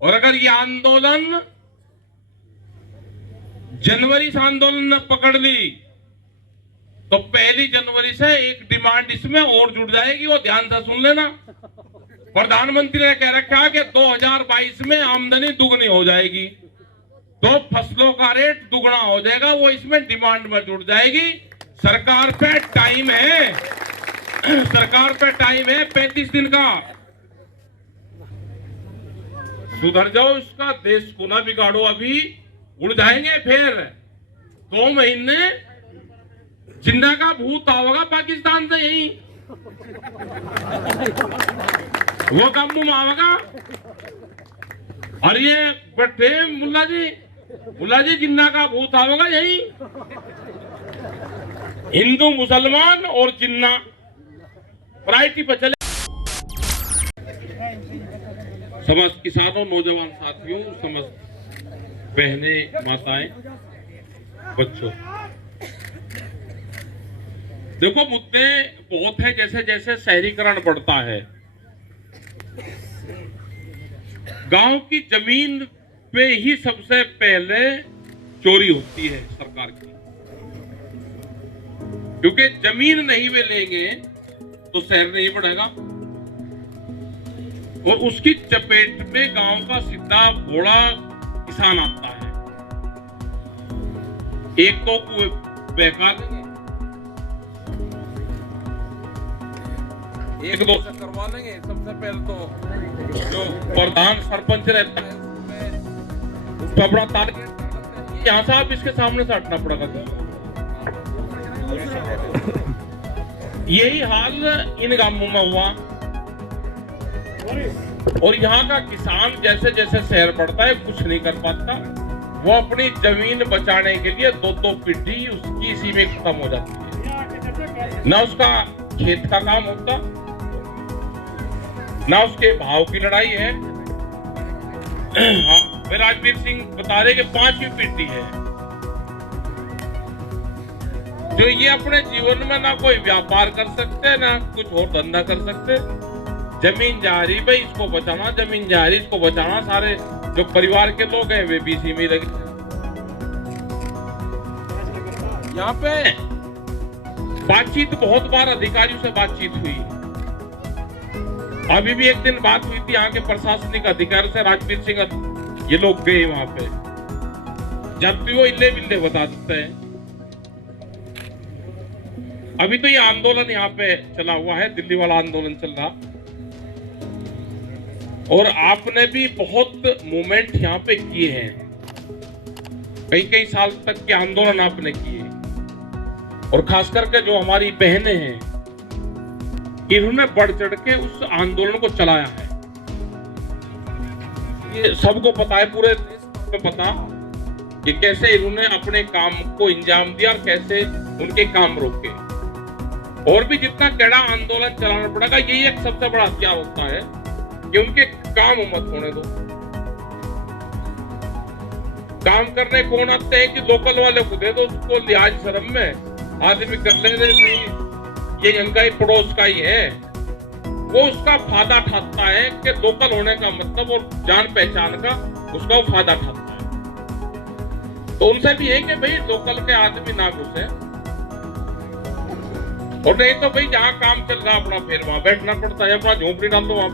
और अगर ये आंदोलन जनवरी से आंदोलन ने पकड़ ली तो 1 जनवरी से एक डिमांड इसमें और जुड़ जाएगी, वो ध्यान से सुन लेना। प्रधानमंत्री ने कह रखा कि 2022 में आमदनी दुगनी हो जाएगी, तो फसलों का रेट दुगना हो जाएगा, वो इसमें डिमांड में जुड़ जाएगी। सरकार पे टाइम है, सरकार पे टाइम है 35 दिन का। सुधर जाओ, इसका देश को ना बिगाड़ो। अभी उड़ जाएंगे फिर 2 महीने जिन्ना का भूत आओगा पाकिस्तान से, यही वो कम आवेगा। और ये बैठे मुल्ला जी जिन्ना का भूत आओगा, यही हिंदू मुसलमान और जिन्ना वैरायटी पर चले। समस्त किसानों, नौजवान साथियों, समस्त बहने, माताएं, बच्चों, देखो मुद्दे बहुत है। जैसे जैसे शहरीकरण बढ़ता है, गांव की जमीन पे ही सबसे पहले चोरी होती है सरकार की, क्योंकि जमीन नहीं वे लेंगे तो शहर नहीं बढ़ेगा। और उसकी चपेट में गांव का सीधा भोला किसान आता है। एक को बहका देंगे, एक दो से करवा लेंगे। सबसे पहले तो जो प्रधान सरपंच रहता है उसका बड़ा टारगेट, यहाँ से आप इसके सामने से हटना पड़ेगा। यही हाल इन गांवों में हुआ। और यहाँ का किसान जैसे जैसे शहर बढ़ता है कुछ नहीं कर पाता, वो अपनी जमीन बचाने के लिए 2-2 पीढ़ी उसकी इसी में खत्म हो जाती है। ना उसका खेत का काम होता, ना उसके भाव की लड़ाई है। हाँ, राजवीर सिंह बता रहे कि 5वीं पीढ़ी है जो ये अपने जीवन में ना कोई व्यापार कर सकते, ना कुछ और धंधा कर सकते। जमीन जा रही भाई, इसको बचाना, जमीन जा रही इसको बचाना। सारे जो परिवार के लोग हैं वे भी इसी में लगे। यहाँ पे बातचीत बहुत बार अधिकारियों से बातचीत हुई। अभी भी एक दिन बात हुई थी यहाँ के प्रशासनिक अधिकारियों से। राजवीर सिंह ये लोग गए वहां पे, जब भी वो इल्ले बिल्ले बता देते हैं। अभी तो ये आंदोलन यहाँ पे चला हुआ है, दिल्ली वाला आंदोलन चल रहा, और आपने भी बहुत मूवमेंट यहाँ पे किए हैं। कई साल तक के आंदोलन आपने किए, और खास करके जो हमारी बहनें हैं इन्होंने बढ़ चढ़ के उस आंदोलन को चलाया है। ये सबको पता है, पूरे देश में पता कि कैसे इन्होंने अपने काम को इंजाम दिया और कैसे उनके काम रोके। और भी जितना कड़ा आंदोलन चलाना पड़ेगा, यही एक सबसे बड़ा हथियार होता है कि उनके काम मत होने दो। काम करने कौन आते हैं कि लोकल वाले को दे दो, उसको लिहाज शर्म में आदमी कर ले, ये इनका ही पड़ोस का ही है। वो उसका फायदा उठाता है कि लोकल होने का मतलब और जान पहचान का उसका वो फायदा उठाता है। तो उनसे भी है कि भाई लोकल के आदमी ना घुसे, और नहीं तो भाई जहाँ काम चल रहा अपना फिर वहां बैठना पड़ता है, अपना झोंपड़ी डाल दो वहां।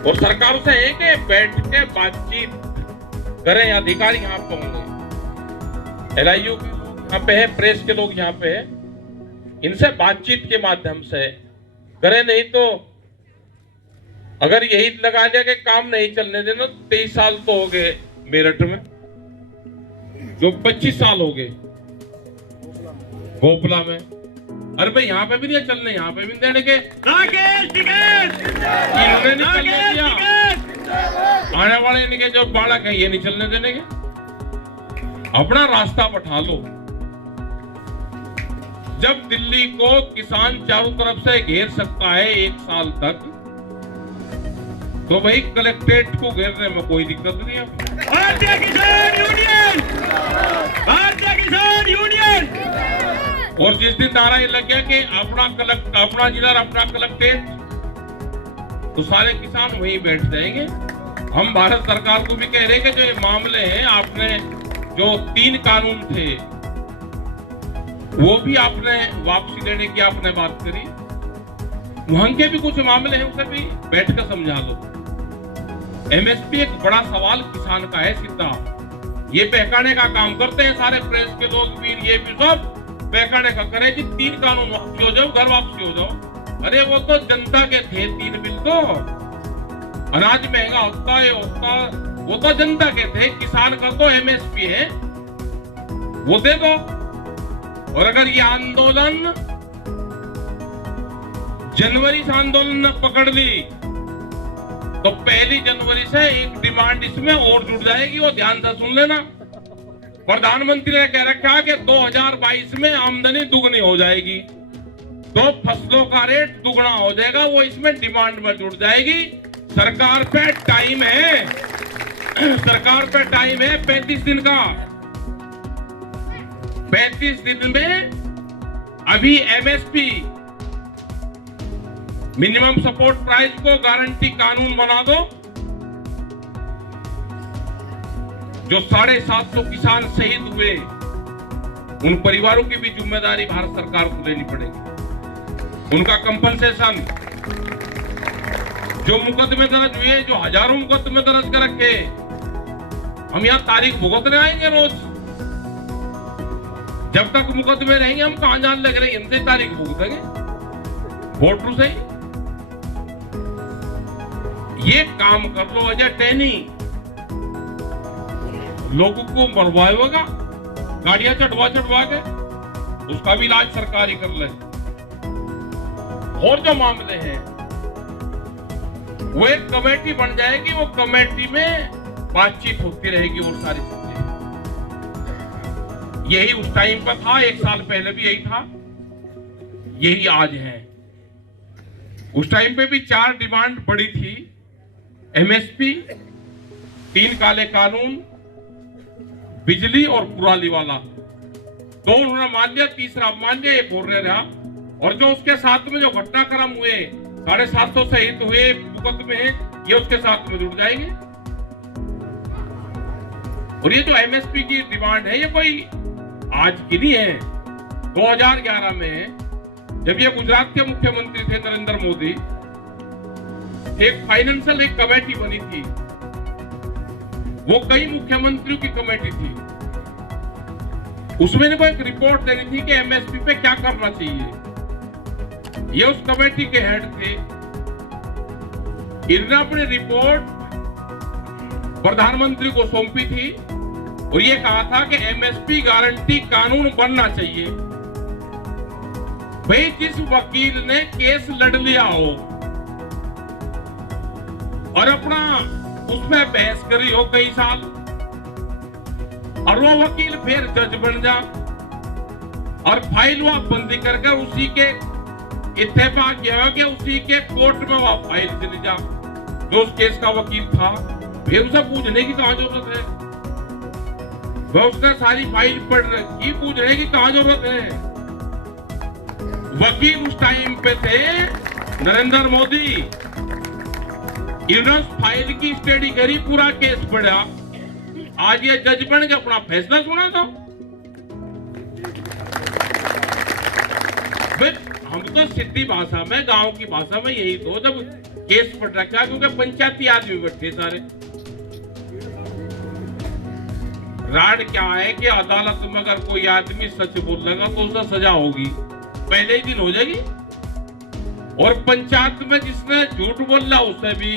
और सरकारों से है कि बैठ के बातचीत करें। अधिकारी यहाँ पे होंगे, LIU के लोग यहाँ पे है, प्रेस के लोग यहाँ पे है, इनसे बातचीत के माध्यम से करें। नहीं तो अगर यही लगा दिया कि काम नहीं चलने देना, 23 साल तो हो गए मेरठ में, जो 25 साल हो गए गोपला में। अरे भाई यहाँ पे भी नहीं चलने, यहाँ पे भी देने के इन्होंने नहीं चलने दिया, आने वाले इनके जो बालक है ये नहीं चलने देने के। अपना रास्ता बैठा लो। जब दिल्ली को किसान चारों तरफ से घेर सकता है 1 साल तक, तो भाई कलेक्ट्रेट को घेरने में कोई दिक्कत नहीं है। भारतीय किसान यूनियन, भारतीय किसान यूनियन। और जिस दिन नारा ये लग गया कि अपना जिला अपना कलेक्ट्रेट, तो सारे किसान वहीं बैठ जाएंगे। हम भारत सरकार को भी कह रहे हैं कि जो ये मामले हैं, आपने जो 3 कानून थे वो भी आपने वापसी लेने की आपने बात करी, वहां के भी कुछ मामले हैं उसे भी बैठ कर समझा लो। एमएसपी एक बड़ा सवाल किसान का है सीधा, ये बहकाने का काम करते हैं सारे प्रेस के लोग भी, ये भी सब बहकाने का करे कि 3 कानून वापसी हो जाओ, घर वापसी हो जाओ। अरे वो तो जनता के थे 3 बिल, तो अनाज महंगा होता है वो तो जनता के थे, किसान का तो एमएसपी है, वो दे दो। और अगर ये आंदोलन जनवरी से आंदोलन ने पकड़ ली तो 1 जनवरी से एक डिमांड इसमें और जुड़ जाएगी, वो ध्यान से सुन लेना। प्रधानमंत्री ने कह रखा कि 2022 में आमदनी दुगनी हो जाएगी, तो फसलों का रेट दुगना हो जाएगा, वो इसमें डिमांड में जुड़ जाएगी। सरकार पे टाइम है, सरकार पे टाइम है 35 दिन का। 35 दिन में अभी एमएसपी मिनिमम सपोर्ट प्राइस को गारंटी कानून बना दो। जो 750 किसान शहीद हुए उन परिवारों की भी जिम्मेदारी भारत सरकार को लेनी पड़ेगी। उनका कंपनसेशन, जो मुकदमे दर्ज हुए, जो हजारों मुकदमे दर्ज कर रखे, हम यहां तारीख भुगतने आएंगे रोज। जब तक मुकदमे रहेंगे हम कहां जान लग रहे हैं, इनसे तारीख भुगतेंगे वोटरों से। ये काम कर लो अजय टहनी, लोगों को मरवाएगा गाड़ियां चढ़वा के, उसका भी इलाज सरकार ही कर ले। और जो मामले हैं वो एक कमेटी बन जाएगी, वो कमेटी में बातचीत होती रहेगी और सारी चीजें। यही उस टाइम पर था, 1 साल पहले भी यही था, यही आज है। उस टाइम पे भी 4 डिमांड बड़ी थी, एमएसपी, 3 काले कानून, बिजली और पुराली वाला। 2 उन्होंने मान लिया, तीसरा मान लिया, एक बोल रहा। और जो उसके साथ में जो घटनाक्रम हुए, 750 शहीद हुए मुकदमे हैं, ये उसके साथ में जुड़ जाएंगे। और ये जो एमएसपी की डिमांड है, ये कोई आज की नहीं है। 2011 में जब ये गुजरात के मुख्यमंत्री थे नरेंद्र मोदी, एक फाइनेंशियल एक कमेटी बनी थी, वो कई मुख्यमंत्रियों की कमेटी थी। उसमें इनको एक रिपोर्ट देनी थी कि एमएसपी पे क्या करना चाहिए। ये उस कमेटी के हेड थे, इन्होंने अपनी रिपोर्ट प्रधानमंत्री को सौंपी थी और ये कहा था कि एमएसपी गारंटी कानून बनना चाहिए। भाई जिस वकील ने केस लड़ लिया हो और अपना उसमें बहस करी हो कई साल, और वो वकील फिर जज बन जा और फाइल वहां बंदी करके उसी के इत्तेफाक किया कि उसी के कोर्ट में वहां फाइल चली जा, जो उस केस का वकील था, फिर उसे पूछने की कहां जरूरत है? वह उसने सारी फाइल पढ़ रखी, पूछने की कहां जरूरत है? वकील उस टाइम पे थे नरेंद्र मोदी, इन्होंने फाइल की स्टडी करी, पूरा केस पढ़ा, आज ये जज बन के अपना फैसला सुना था। हम तो सीधी भाषा में, गांव की भाषा में यही तो, जब केस पढ़ रखा, क्योंकि पंचायती आदमी बैठे सारे। राड क्या है कि अदालत में अगर कोई आदमी सच बोलेगा तो उसे सजा होगी, पहले ही दिन हो जाएगी। और पंचायत में जिसने झूठ बोला उसे भी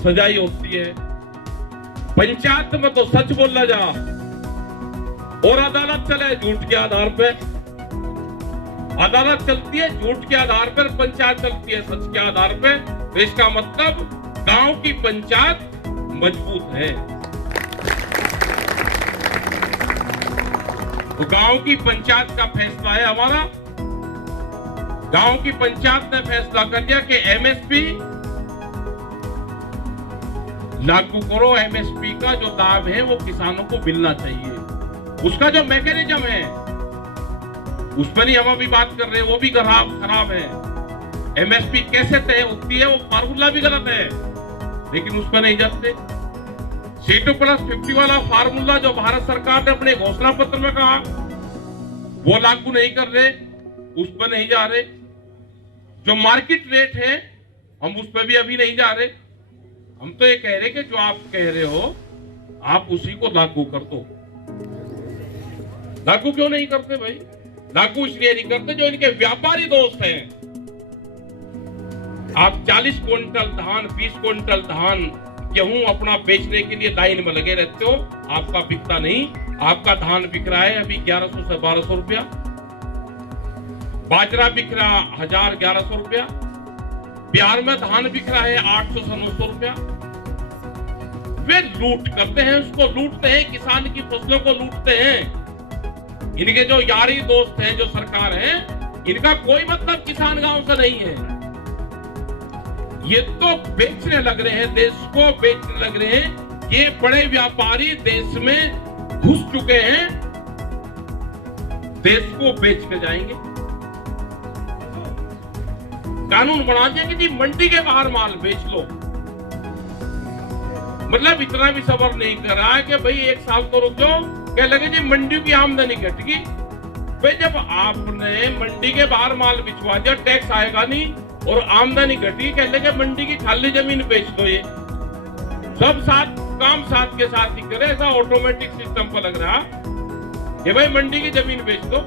सजाई होती है। पंचायत में तो सच बोला जा और अदालत चले झूठ के आधार पे। अदालत चलती है झूठ के आधार पर, पंचायत चलती है सच के आधार पे। तो इसका मतलब गांव की पंचायत मजबूत है। तो गांव की पंचायत का फैसला है हमारा। गांव की पंचायत ने फैसला कर दिया कि एमएसपी लागू करो। एमएसपी का जो दाम है वो किसानों को मिलना चाहिए। उसका जो मैकेनिज्म है उस पर ही हम अभी बात कर रहे हैं, वो भी खराब है। एमएसपी कैसे तय होती है वो फार्मूला भी गलत है, लेकिन उस पर नहीं जाते। C2+50 वाला फार्मूला जो भारत सरकार ने अपने घोषणा पत्र में कहा वो लागू नहीं कर रहे, उस पर नहीं जा रहे। जो मार्केट रेट है हम उस पर भी अभी नहीं जा रहे। हम तो ये कह रहे कि जो आप कह रहे हो आप उसी को लागू कर दो। लागू क्यों नहीं करते भाई? लागू इसलिए नहीं करते जो इनके व्यापारी दोस्त हैं। आप 40 क्विंटल धान, 20 क्विंटल धान, गेहूं अपना बेचने के लिए लाइन में लगे रहते हो, आपका बिकता नहीं। आपका धान बिक रहा है अभी 1100 से 1200 रुपया, बाजरा बिक रहा 1000-1100 रुपया, बिहार में धान बिक रहा है 800 से 900 रुपया। वे लूट करते हैं, उसको लूटते हैं, किसान की फसलों को लूटते हैं। इनके जो यारी दोस्त हैं, जो सरकार है, इनका कोई मतलब किसान गांव से नहीं है। ये तो बेचने लग रहे हैं, देश को बेचने लग रहे हैं। ये बड़े व्यापारी देश में घुस चुके हैं, देश को बेच के जाएंगे। कानून बना दिया कि जी मंडी के बाहर माल बेच लो। मतलब इतना भी सबर नहीं कर रहा है कि भाई एक साल तो रुक जाओ। कह लगे जी मंडी की आमदनी घटेगी। भाई जब आपने मंडी के बाहर माल बिचवा दिया, टैक्स आएगा नहीं और आमदनी घटी, कह लगे मंडी की खाली जमीन बेच दो। ये सब काम साथ के साथ ही करे, ऐसा ऑटोमेटिक सिस्टम पर लग रहा कि भाई मंडी की जमीन बेच दो।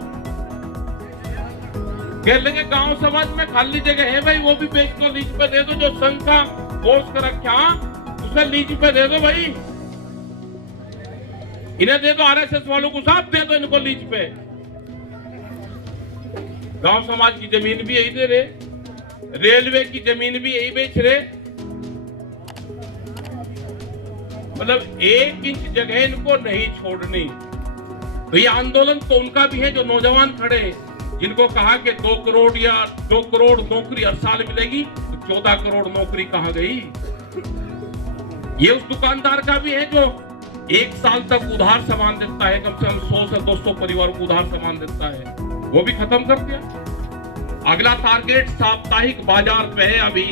कह लगे गांव समाज में खाली जगह है भाई, वो भी बेच दो, लीज पे दे दो। जो संघ का कोर्स कर रखा उसे लीज पे दे दो भाई, इन्हें दे दो। आरएसएस वालों को साथ दे दो इनको लीज पे। गांव समाज की जमीन भी यही दे रहे, रेलवे की जमीन भी यही बेच रहे। मतलब 1 इंच जगह इनको नहीं छोड़नी। तो ये आंदोलन तो उनका भी है जो नौजवान खड़े हैं, जिनको कहा कि 2 करोड़ या 2 करोड़ नौकरी हर साल मिलेगी, तो 14 करोड़ नौकरी कहां गई? ये उस दुकानदार का भी है जो 1 साल तक उधार सामान देता है, कम से कम 100 से 200 परिवार को उधार सामान देता है, वो भी खत्म कर दिया। अगला टारगेट साप्ताहिक बाजार पे है अभी,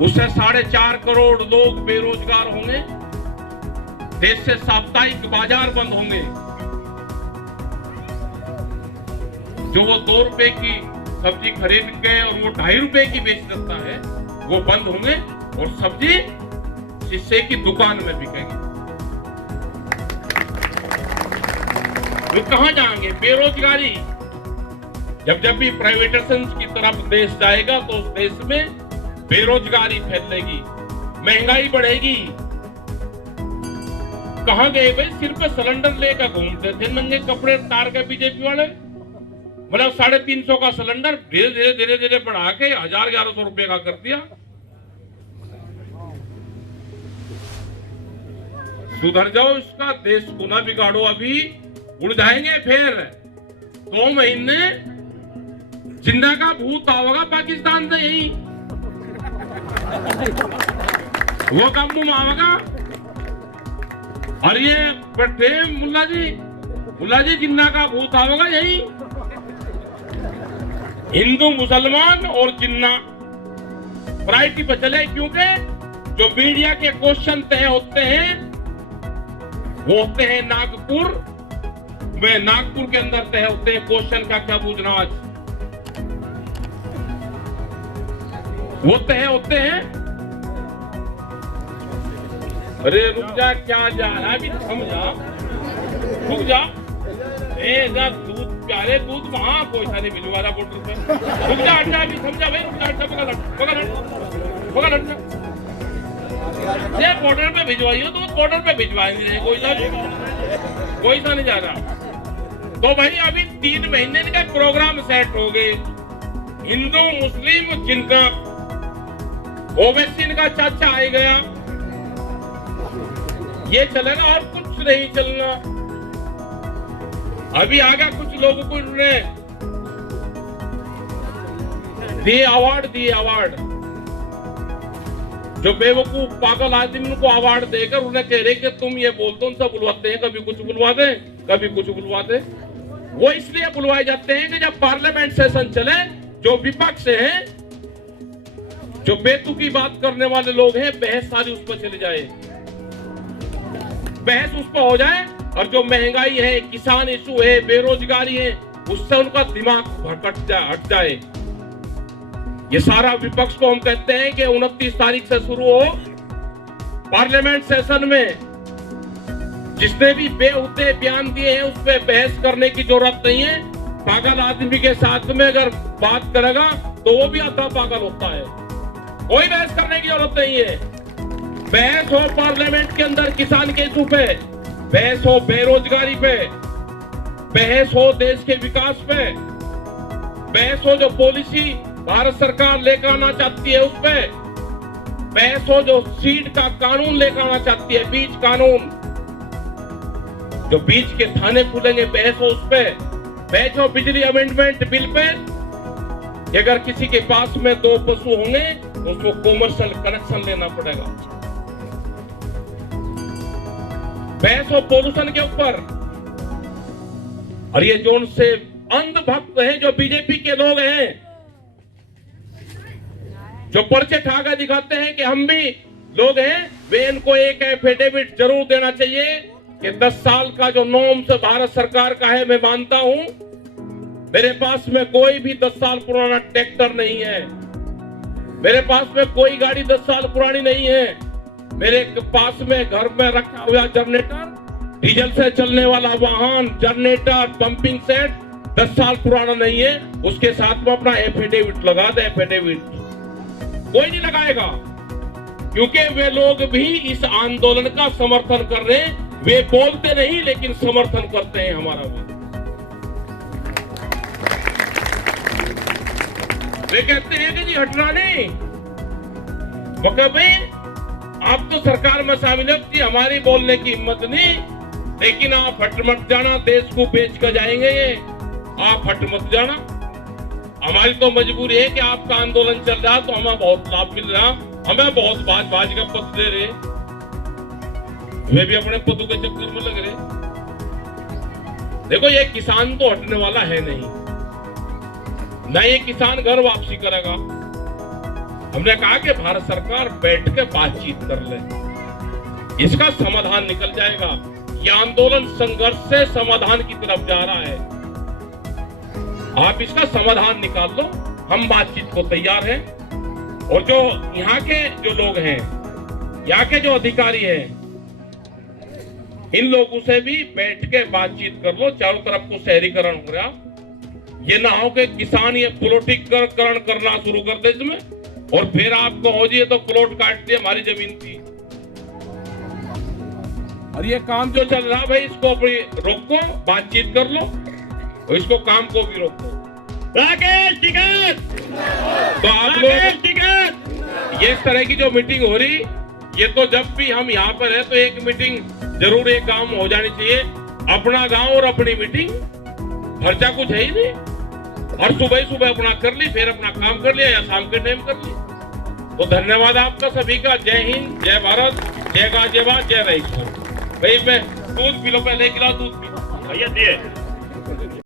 उससे 4.5 करोड़ लोग बेरोजगार होंगे। देश से साप्ताहिक बाजार बंद होंगे। जो वो 2 रुपए की सब्जी खरीद के और वो 2.5 रुपए की बेच देता है, वो बंद होंगे और सब्जी शीशे की दुकान में बिकेगी। वो कहां जाएंगे? बेरोजगारी। जब भी प्राइवेटाइजेशन की तरफ देश जाएगा तो उस देश में बेरोजगारी फैलेगी, महंगाई बढ़ेगी। कहां गए भाई? सिर पे सिलेंडर लेकर घूमते थे नंगे कपड़े तार के बीजेपी वाले। मतलब 350 का सिलेंडर धीरे धीरे बढ़ा के 1000-1100 रुपए का कर दिया। सुधर जाओ, इसका देश को ना बिगाड़ो। अभी उड़ जाएंगे फिर 2 महीने जिन्ना का भूत आओगा पाकिस्तान से, यही वो कम आवेगा। और ये बैठे मुल्ला जी जिन्ना का भूत आओगा यही। हिंदू मुसलमान और जिन्ना वैरायटी पर चले, क्योंकि जो मीडिया के क्वेश्चन तय होते हैं वो होते हैं नागपुर में। नागपुर के अंदर तय होते हैं क्वेश्चन का क्या पूछना आज, वो तय होते हैं। अरे रुक जा, क्या जा रहा है? अभी समझा, रुक जा। दूध प्यारे दूध वहां कोई सा नहीं भिजवा रहा बॉर्डर पे। रुक जा, अड्डा अभी समझा भाई, रुक जा, अड्डा पकड़ ये बॉर्डर पे भिजवाइए तो बॉर्डर पे भिजवाएंगे, कोई सा नहीं जा रहा। तो भाई अभी 3 महीने का प्रोग्राम सेट हो गए। हिंदू मुस्लिम जिनका ओवैसी का चाचा आ गया, ये चलेगा और कुछ नहीं चलना। अभी आगे कुछ लोगों को दिए अवार्ड, जो बेवकूफ पागल आदमी उनको अवार्ड देकर उन्हें कह रहे कि तुम ये बोलते, उनसे बुलवाते हैं, कभी कुछ बुलवा दे कभी कुछ बुलवा दे। वो इसलिए बुलवाए जाते हैं कि जब पार्लियामेंट सेशन चले जो विपक्ष है, जो बेतुकी बात करने वाले लोग हैं, बहस सारी उस पर चले जाए, बहस उस पर हो जाए। और जो महंगाई है, किसान इशू है, बेरोजगारी है, उससे उनका दिमाग हट जाए। ये सारा विपक्ष को हम कहते हैं कि 29 तारीख से शुरू हो पार्लियामेंट सेशन में जिसने भी बेहुदे बयान दिए हैं उस पर बहस करने की जरूरत नहीं है। पागल आदमी के साथ में अगर बात करेगा तो वो भी आधा पागल होता है। कोई बहस करने की जरूरत नहीं है। बहस हो पार्लियामेंट के अंदर किसान के इशू पे, बहस हो बेरोजगारी पे, बहस हो देश के विकास पे, बहस हो जो पॉलिसी भारत सरकार लेकर आना चाहती है उस पे, बहस हो जो सीड का कानून लेकर आना चाहती है, बीज कानून, जो बीज के थाने खुलेंगे, बहस हो उस पे, बहस हो बिजली अमेंडमेंट बिल पे कि अगर किसी के पास में 2 पशु होंगे तो उसको कॉमर्शियल कनेक्शन लेना पड़ेगा। बहस हो पोल्यूशन के ऊपर। और ये जो उनसे अंधभक्त हैं, जो बीजेपी के लोग हैं, जो पर्चे ठाकर दिखाते हैं कि हम भी लोग हैं, वे इनको एक एफिडेविट जरूर देना चाहिए कि 10 साल का जो नॉर्म्स भारत सरकार का है, मैं मानता हूं। मेरे पास में कोई भी 10 साल पुराना ट्रैक्टर नहीं है, मेरे पास में कोई गाड़ी 10 साल पुरानी नहीं है, मेरे पास में घर में रखा हुआ जनरेटर, डीजल से चलने वाला वाहन, जनरेटर, पंपिंग सेट 10 साल पुराना नहीं है। उसके साथ में अपना एफिडेविट लगा दे। एफिडेविट कोई नहीं लगाएगा, क्योंकि वे लोग भी इस आंदोलन का समर्थन कर रहे हैं। वे बोलते नहीं लेकिन समर्थन करते हैं हमारा भी। वे कहते हैं कि जी हटना नहीं, भाई आप तो सरकार में शामिल हो, कि हमारी बोलने की हिम्मत नहीं, लेकिन आप हट मत जाना, देश को बेच कर जाएंगे ये, आप हट मत जाना। हमारी तो मजबूरी है कि आपका आंदोलन चल रहा तो हमें बहुत लाभ मिल रहा, हमें बहुत बाज का पद दे रहे, वे भी अपने पदों के चक्कर में लग रहे। देखो ये किसान तो हटने वाला है नहीं, न ये किसान घर वापसी करेगा। हमने कहा कि भारत सरकार बैठ के बातचीत कर ले, इसका समाधान निकल जाएगा। ये आंदोलन संघर्ष से समाधान की तरफ जा रहा है, आप इसका समाधान निकाल लो, हम बातचीत को तैयार हैं। और जो यहाँ के जो लोग हैं, यहाँ के जो अधिकारी हैं, इन लोगों से भी बैठ के बातचीत कर लो। चारों तरफ को शहरीकरण हो रहा, ये ना हो कि किसान ये प्लॉटिकरण करना शुरू कर दे इसमें, और फिर आपको हो जाए तो प्लॉट काट दिए हमारी जमीन की। और ये काम जो चल रहा भाई, इसको अपनी रोको, बातचीत कर लो, और इसको काम को भी रोको। राकेश टिकैत, तो आप लोग ये इस तरह की जो मीटिंग हो रही, ये तो जब भी हम यहाँ पर है तो एक मीटिंग जरूर एक गांव में हो जानी चाहिए। अपना गांव और अपनी मीटिंग, खर्चा कुछ है ही नहीं, और सुबह अपना कर ली, फिर अपना काम कर लिया या शाम के टाइम कर ली। तो धन्यवाद आपका सभी का। जय हिंद, जय भारत, जय गाजियाबाद, जय रईसपुर। भाई मैं दूध पी लो, पहले 1 गिलास दूध पी। भैया दिए।